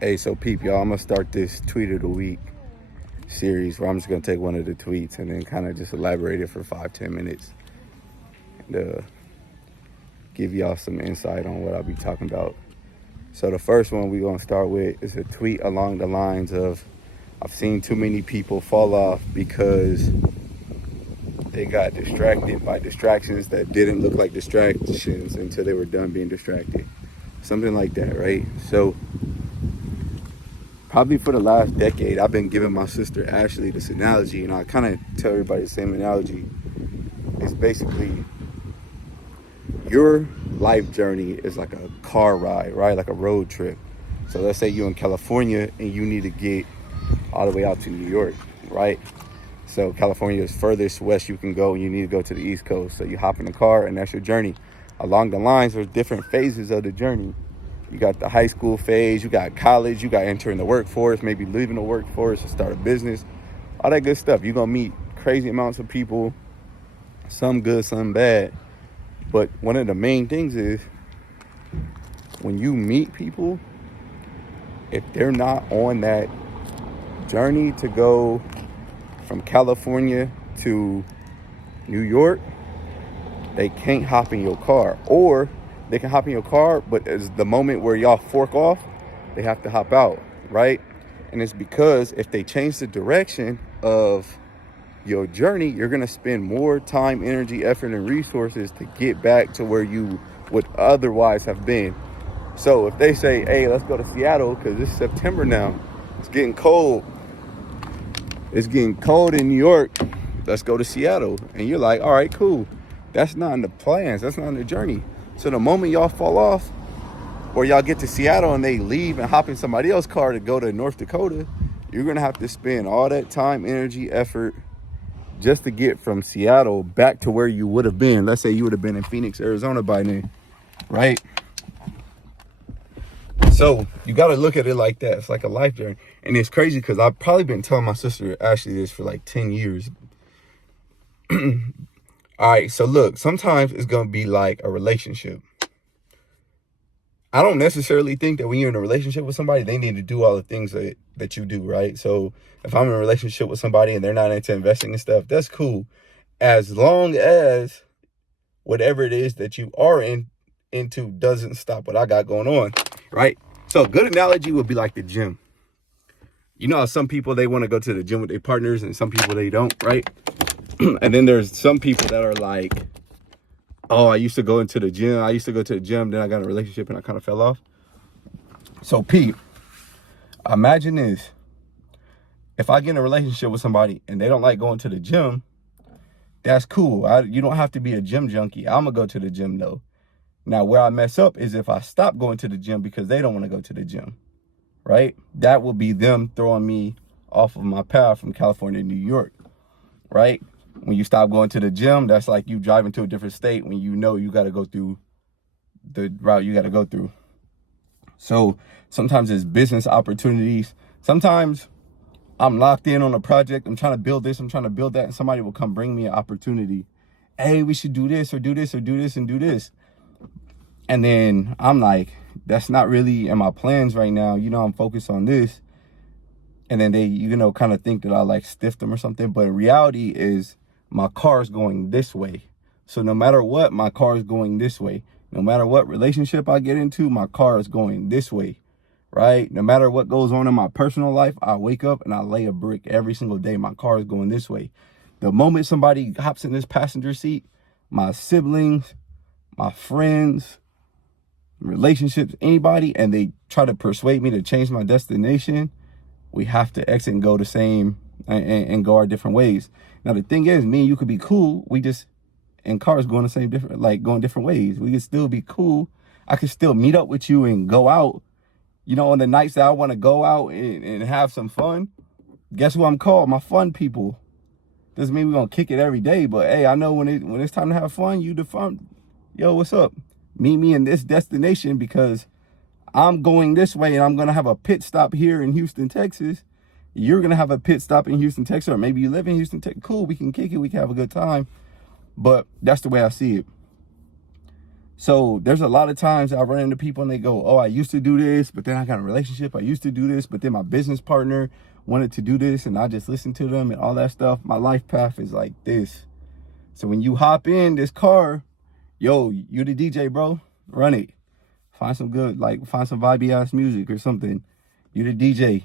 Hey, so peep, y'all, I'm gonna start this tweet of the week series where I'm just gonna take one of the tweets and then kind of just elaborate it for 5-10 minutes and give y'all some insight on what I'll be talking about. So the first one we're gonna start with is a tweet along the lines of, I've seen too many people fall off because they got distracted by distractions that didn't look like distractions until they were done being distracted. Something like that, right? So probably for the last decade, I've been giving my sister Ashley this analogy, and I kind of tell everybody the same analogy. It's basically your life journey is like a car ride, right? Like a road trip. So let's say you're in California and you need to get all the way out to New York, right? So California is furthest west you can go, and you need to go to the East Coast. So you hop in the car, and that's your journey. Along the lines, there's different phases of the journey. You got the high school phase, you got college, you got entering the workforce, maybe leaving the workforce to start a business, all that good stuff. You're going to meet crazy amounts of people, some good, some bad. But one of the main things is when you meet people, if they're not on that journey to go from California to New York, they can't hop in your car. Or they can hop in your car, but it's the moment where y'all fork off, they have to hop out, right? And it's because if they change the direction of your journey, you're going to spend more time, energy, effort, and resources to get back to where you would otherwise have been. So if they say, hey, let's go to Seattle because it's September now, it's getting cold. It's getting cold in New York. Let's go to Seattle. And you're like, all right, cool. That's not in the plans. That's not in the journey. So the moment y'all fall off or y'all get to Seattle and they leave and hop in somebody else's car to go to North Dakota, you're going to have to spend all that time, energy, effort just to get from Seattle back to where you would have been. Let's say you would have been in Phoenix, Arizona by then, right? So you got to look at it like that. It's like a life journey. And it's crazy because I've probably been telling my sister Ashley this for like 10 years. All right, so look, sometimes it's going to be like a relationship. I don't necessarily think that when you're in a relationship with somebody, they need to do all the things that you do, right? So if I'm in a relationship with somebody and they're not into investing and stuff, that's cool. As long as whatever it is that you are into doesn't stop what I got going on, right? So a good analogy would be like the gym. You know how some people, they want to go to the gym with their partners and some people they don't, right? And then there's some people that are like, oh, I used to go to the gym, then I got in a relationship and I kind of fell off. So Pete, imagine this. If I get in a relationship with somebody and they don't like going to the gym, that's cool. You don't have to be a gym junkie. I'm going to go to the gym though. Now, where I mess up is if I stop going to the gym because they don't want to go to the gym, right? That will be them throwing me off of my path from California to New York, right? When you stop going to the gym, that's like you driving to a different state when you know you got to go through the route you got to go through. So sometimes it's business opportunities. Sometimes I'm locked in on a project. I'm trying to build this. I'm trying to build that. And somebody will come bring me an opportunity. Hey, we should do this or do this or do this and do this. And then I'm like, that's not really in my plans right now. You know, I'm focused on this. And then they, kind of think that I like stiff them or something. But in reality is my car is going this way. So no matter what, my car is going this way. No matter what relationship I get into, my car is going this way, right? No matter what goes on in my personal life, I wake up and I lay a brick every single day. My car is going this way. The moment somebody hops in this passenger seat, my siblings, my friends, relationships, anybody, and they try to persuade me to change my destination, we have to exit and go the same and go our different ways. Now, the thing is, me and you could be cool. We just, in cars going different ways. We could still be cool. I could still meet up with you and go out, on the nights that I want to go out and have some fun. Guess who I'm called? My fun people. Doesn't mean we're going to kick it every day, but hey, I know when it's time to have fun, you the fun. Yo, what's up? Meet me in this destination because I'm going this way and I'm going to have a pit stop here in Houston, Texas. You're going to have a pit stop in Houston, Texas, or maybe you live in Houston, Texas. Cool, we can kick it. We can have a good time. But that's the way I see it. So there's a lot of times I run into people and they go, oh, I used to do this, but then I got a relationship. I used to do this, but then my business partner wanted to do this and I just listened to them and all that stuff. My life path is like this. So when you hop in this car, yo, you the DJ, bro, run it. Find some good, like find some vibey ass music or something. You the DJ.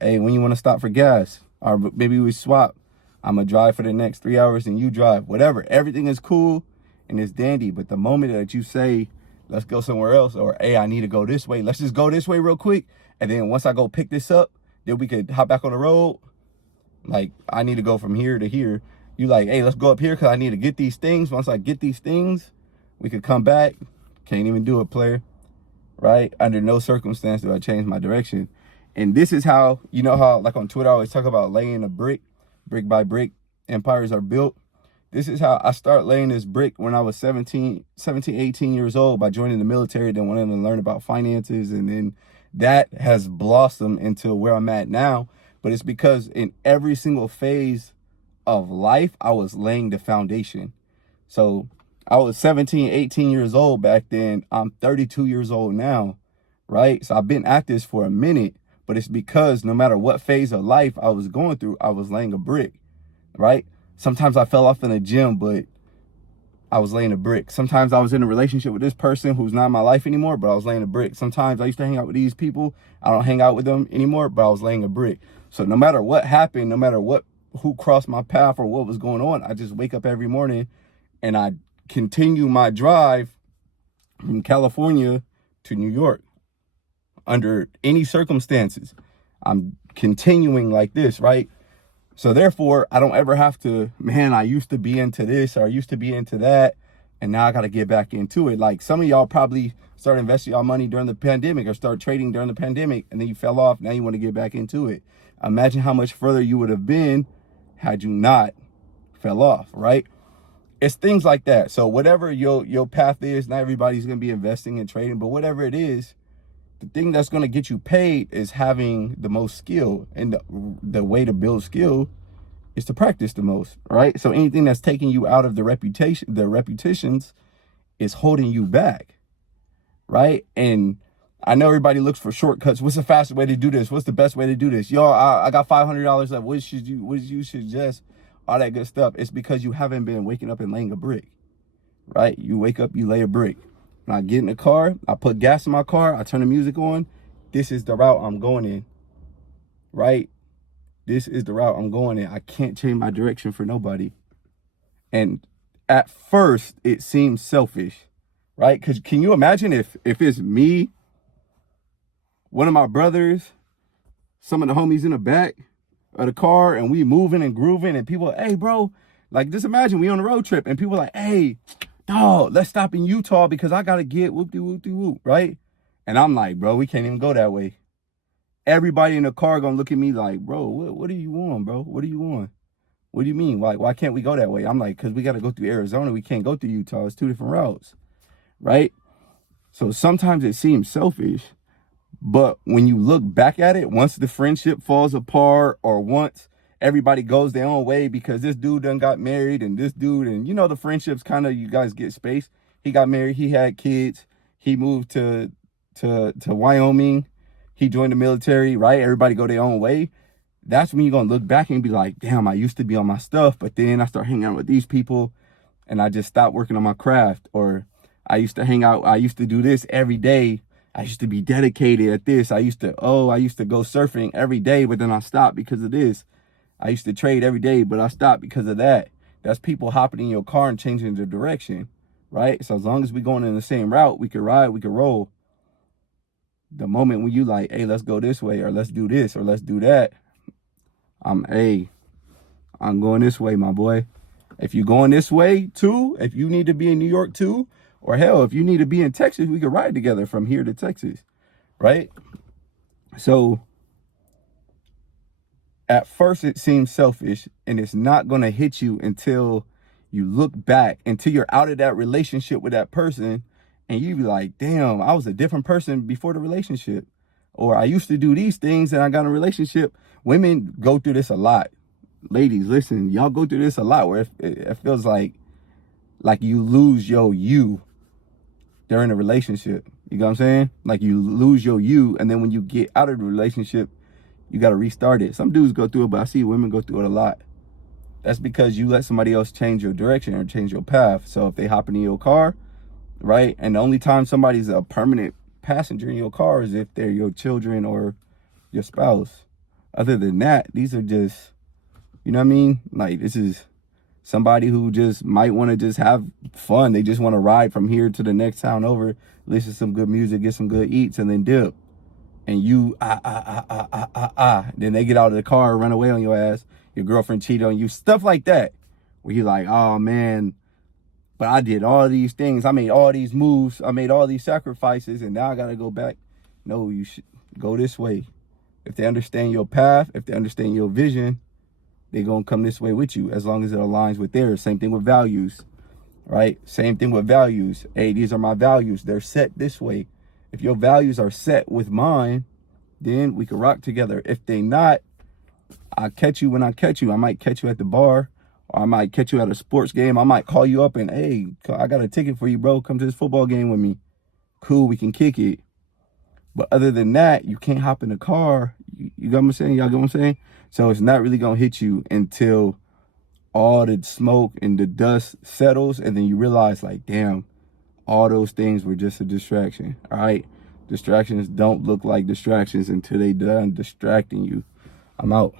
Hey, when you want to stop for gas, or maybe we swap. I'm going to drive for the next 3 hours and you drive. Whatever. Everything is cool and it's dandy. But the moment that you say, let's go somewhere else, or, hey, I need to go this way. Let's just go this way real quick. And then once I go pick this up, then we could hop back on the road. Like, I need to go from here to here. You like, hey, let's go up here because I need to get these things. Once I get these things, we could come back. Can't even do it, player. Right? Under no circumstance do I change my direction. And this is how, you know how, like on Twitter, I always talk about laying a brick by brick, empires are built. This is how I start laying this brick when I was 17, 18 years old by joining the military, then wanting to learn about finances. And then that has blossomed into where I'm at now. But it's because in every single phase of life, I was laying the foundation. So I was 17, 18 years old back then. I'm 32 years old now, right? So I've been at this for a minute. But it's because no matter what phase of life I was going through, I was laying a brick, right? Sometimes I fell off in the gym, but I was laying a brick. Sometimes I was in a relationship with this person who's not in my life anymore, but I was laying a brick. Sometimes I used to hang out with these people. I don't hang out with them anymore, but I was laying a brick. So no matter what happened, no matter who crossed my path or what was going on, I just wake up every morning and I continue my drive from California to New York. Under any circumstances, I'm continuing like this, right? So therefore, I don't ever have to, man, I used to be into this or I used to be into that, and now I got to get back into it. Like some of y'all probably start investing y'all money during the pandemic or start trading during the pandemic, and then you fell off. Now you want to get back into it. Imagine how much further you would have been had you not fell off, right? It's things like that. So whatever your path is, not everybody's going to be investing and trading, but whatever it is, the thing that's going to get you paid is having the most skill. And the way to build skill is to practice the most, right? So anything that's taking you out of the repetitions is holding you back, right? And I know everybody looks for shortcuts. What's the fastest way to do this? What's the best way to do this? Yo, I got $500 left. What did you suggest? All that good stuff. It's because you haven't been waking up and laying a brick, right? You wake up, you lay a brick. When I get in the car, I put gas in my car, I turn the music on. This is the route I'm going in, right? This is the route I'm going in. I can't change my direction for nobody. And at first, it seems selfish, right? Because can you imagine if it's me, one of my brothers, some of the homies in the back of the car, and we moving and grooving, and people, hey, bro, like just imagine we on a road trip, and people like, hey, dog, let's stop in Utah because I got to get whoop-de-whoop-de-whoop, right? And I'm like, bro, we can't even go that way. Everybody in the car going to look at me like, bro, what are you on, bro? What are you on? What do you mean? Why can't we go that way? I'm like, because we got to go through Arizona. We can't go through Utah. It's two different routes, right? So sometimes it seems selfish, but when you look back at it, once the friendship falls apart or once everybody goes their own way because this dude done got married and this dude, and you know, the friendships kind of, you guys get space. He got married, he had kids, he moved to Wyoming, he joined the military, right? Everybody go their own way. That's when you're gonna look back and be like, damn, I used to be on my stuff, but then I start hanging out with these people and I just stopped working on my craft. Or I used to hang out, I used to do this every day. I used to be dedicated at this. I used to go surfing every day, but then I stopped because of this. I used to trade every day, but I stopped because of that. That's people hopping in your car and changing the direction, right? So as long as we're going in the same route, we could ride, we could roll. The moment when you like, hey, let's go this way, or let's do this, or let's do that, I'm going this way, my boy. If you're going this way too, if you need to be in New York too, or hell, if you need to be in Texas, we could ride together from here to Texas, right? So at first it seems selfish, and it's not going to hit you until you look back, until you're out of that relationship with that person, and you be like, damn, I was a different person before the relationship. Or I used to do these things and I got in a relationship. Women go through this a lot. Ladies, listen, y'all go through this a lot where it feels like you lose your you, during a relationship. You know what I'm saying? Like you lose your you, and then when you get out of the relationship, you got to restart it. Some dudes go through it, but I see women go through it a lot. That's because you let somebody else change your direction or change your path. So if they hop into your car, right? And the only time somebody's a permanent passenger in your car is if they're your children or your spouse. Other than that, these are just, you know what I mean? Like, this is somebody who just might want to just have fun. They just want to ride from here to the next town over, listen to some good music, get some good eats, and then dip. And you, Then they get out of the car, run away on your ass. Your girlfriend cheated on you. Stuff like that. Where you're like, oh, man, but I did all these things. I made all these moves. I made all these sacrifices, and now I got to go back. No, you should go this way. If they understand your path, if they understand your vision, they're going to come this way with you as long as it aligns with theirs. Same thing with values, right? Same thing with values. Hey, these are my values. They're set this way. If your values are set with mine, then we can rock together. If they not, I'll catch you when I catch you. I might catch you at the bar, or I might catch you at a sports game. I might call you up and, hey, I got a ticket for you, bro. Come to this football game with me. Cool, we can kick it. But other than that, you can't hop in the car. You got what I'm saying? Y'all get what I'm saying? So it's not really going to hit you until all the smoke and the dust settles, and then you realize, like, damn, all those things were just a distraction, all right? Distractions don't look like distractions until they done distracting you. I'm out.